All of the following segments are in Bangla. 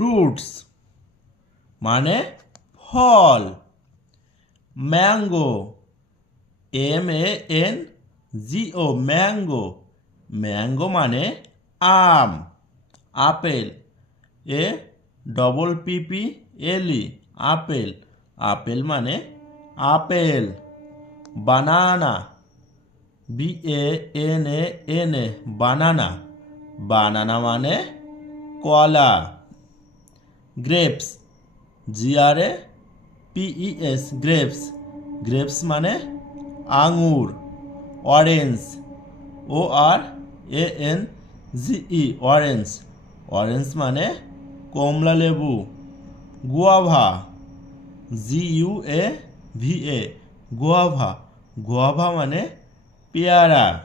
ফ্রুটস মানে ফল। ম্যাঙ্গো MANGO ম্যাঙ্গো, ম্যাঙ্গো মানে আম। আপেল APPLE আপেল, আপেল মানে আপেল। বানানা BANANA বানানা, বানানা মানে কলা। গ্রেপস GRAPES গ্রেপস, গ্রেপস মানে আঙুর। অরেঞ্জ ORANGE অরেঞ্জ, অরেঞ্জ মানে কমলা লেবু। গুয়াভা GUAVA গুয়াভা, গুয়াভা মানে পেয়ারা।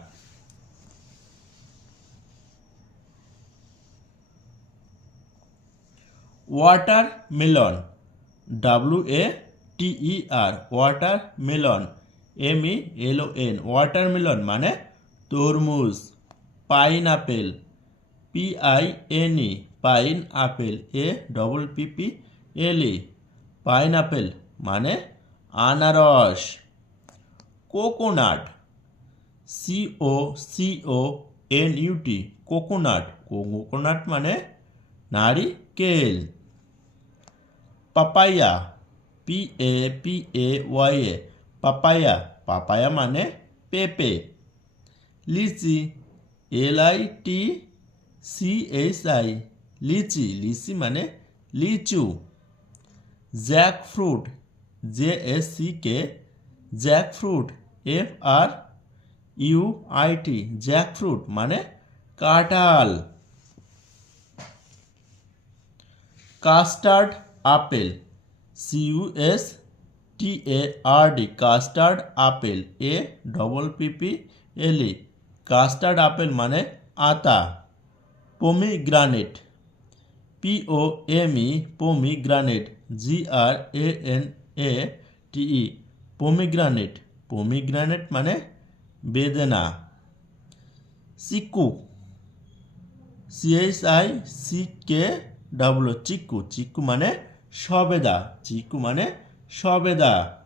Watermelon WATER watermelon MELON watermelon মানে তরমুজ। Pineapple PINE pine apple APPLE pineapple মানে আনারস। কোকোনাট COCONUT কোকোনাট, কোকোনাট মানে নারিকেল। পাপায়া PAPAYA পাপায়া, পাপায়া মানে পেঁপে। লিচি LITCHI লিচি, লিচি মানে লিচু। Jackfruit JACK jackfruit FRUIT jackfruit মানে কাঁঠাল। Custard apple CUSTARD custard apple APPLE custard apple মানে আতা। Pomegranate pomegranate GRANATE pomegranate, pomegranate মানে বেদেনা। চিকু CHICKW চিকু, চিকু মানে সবেদা, চিকু মানে সবেদা।